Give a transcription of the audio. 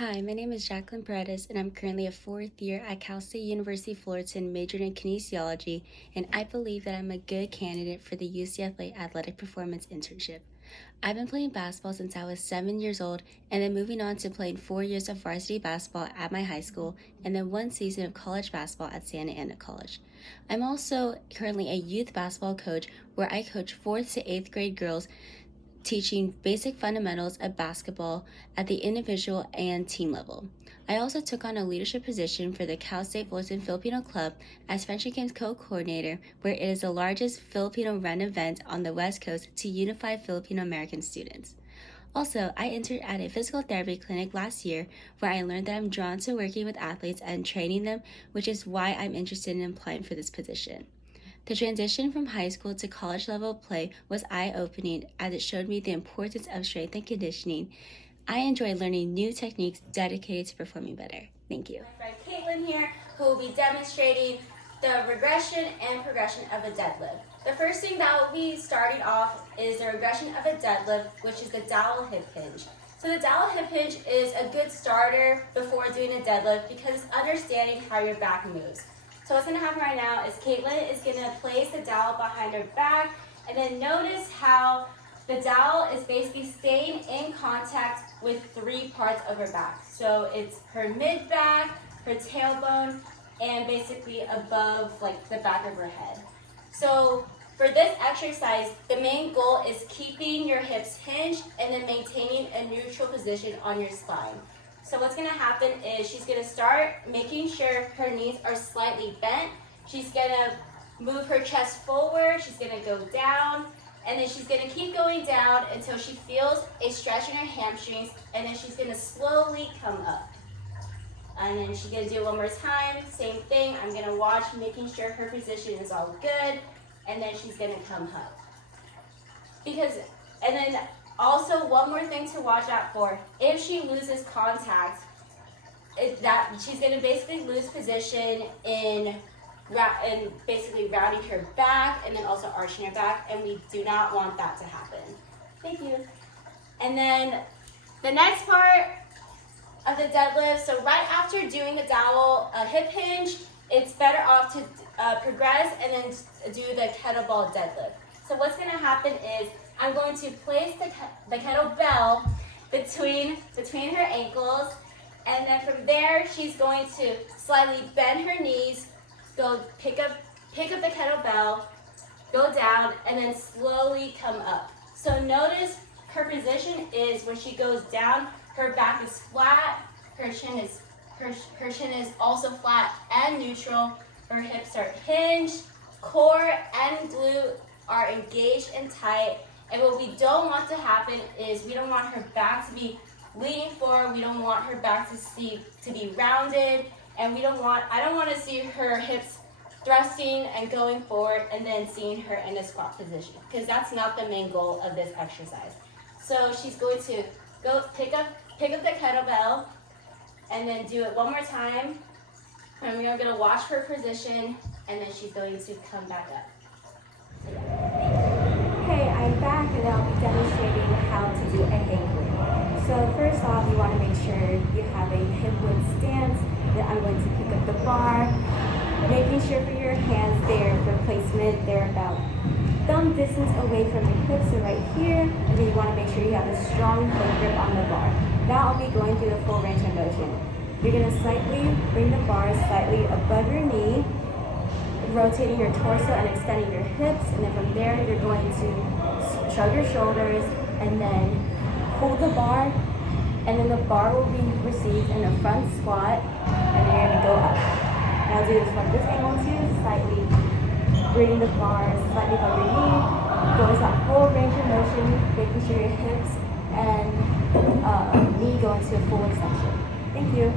Hi, my name is Jacqlyn Paredes, and I'm currently a fourth year at Cal State University Fullerton, majored in kinesiology, and I believe that I'm a good candidate for the UCLA Athletic Performance Internship. I've been playing basketball since I was 7 years old, and then moving on to playing 4 years of varsity basketball at my high school, and then 1 season of college basketball at Santa Ana College. I'm also currently a youth basketball coach where I coach 4th to 8th grade girls, teaching basic fundamentals of basketball at the individual and team level. I also took on a leadership position for the Cal State Fullerton Filipino Club as Friendship Games co-coordinator, where it is the largest Filipino-run event on the West Coast to unify Filipino-American students. Also, I entered at a physical therapy clinic last year where I learned that I'm drawn to working with athletes and training them, which is why I'm interested in applying for this position. The transition from high school to college level play was eye-opening as it showed me the importance of strength and conditioning. I enjoy learning new techniques dedicated to performing better. Thank you. My friend Caitlin here, who will be demonstrating the regression and progression of a deadlift. The first thing that will be starting off is the regression of a deadlift, which is the dowel hip hinge. So the dowel hip hinge is a good starter before doing a deadlift because it's understanding how your back moves. So what's going to happen right now is Caitlin is going to place the dowel behind her back, and then notice how the dowel is basically staying in contact with 3 parts of her back. So it's her mid-back, her tailbone, and basically above like the back of her head. So for this exercise, the main goal is keeping your hips hinged and then maintaining a neutral position on your spine. So what's going to happen is she's going to start making sure her knees are slightly bent. She's going to move her chest forward. She's going to go down. And then she's going to keep going down until she feels a stretch in her hamstrings. And then she's going to slowly come up. And then she's going to do it one more time. Same thing. I'm going to watch, making sure her position is all good. And then she's going to come up. And then also, one more thing to watch out for, if she loses contact, she's going to basically lose position in basically rounding her back and then also arching her back, and we do not want that to happen. Thank you. And then the next part of the deadlift, so right after doing the dowel hip hinge, it's better off to progress and then do the kettlebell deadlift. So what's going to happen is I'm going to place the kettlebell between her ankles, and then from there she's going to slightly bend her knees, go pick up the kettlebell, go down, and then slowly come up. So notice her position is when she goes down, her back is flat, her chin is also flat and neutral, her hips are hinged, core and glute are engaged and tight. And what we don't want to happen is we don't want her back to be leaning forward. We don't want her back to be rounded, and I don't want to see her hips thrusting and going forward and then seeing her in a squat position, because that's not the main goal of this exercise. So she's going to go pick up the kettlebell and then do it one more time. And we're going to watch her position, and then she's going to come back up. So Hey, I'm back, and I'll be demonstrating how to do a hang glide. So first off, you want to make sure you have a hip width stance. Then I'm going to pick up the bar, making sure for your hands there for placement, they're about thumb distance away from your hips, so right here. And then you want to make sure you have a strong foot grip on the bar. Now I'll be going through the full range of motion. You're going to slightly bring the bar slightly above your knee, rotating your torso and extending your hips, and then from there you're going to shrug your shoulders and then hold the bar, and then the bar will be received in a front squat, and then you're going to go up. And I'll do this from this angle too, slightly bring the bar slightly above your knee, going to that whole range of motion, making sure your hips and knee go into a full extension. Thank you.